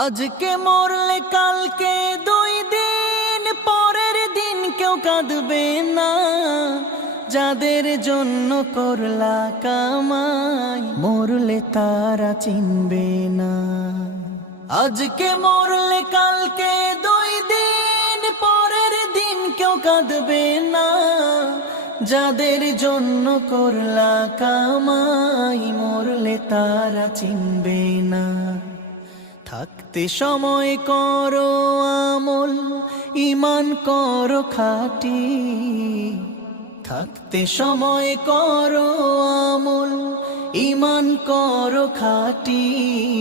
আজকে মরলে কালকে 2 দিন পরের দিন কেউ কাঁদবে না। যাদের জন্য করলা কামাই মরলে তারা চিনবে না। আজকে মরলে কালকে 2 দিন পরের দিন কেউ কাঁদবে না। যাদের জন্য করলা কামাই মরলে তারা চিনবে না। থাকতে সময় করো আমল, ঈমান করো খাঁটি। থাকতে সময় করো আমল, ঈমান করো খাঁটি।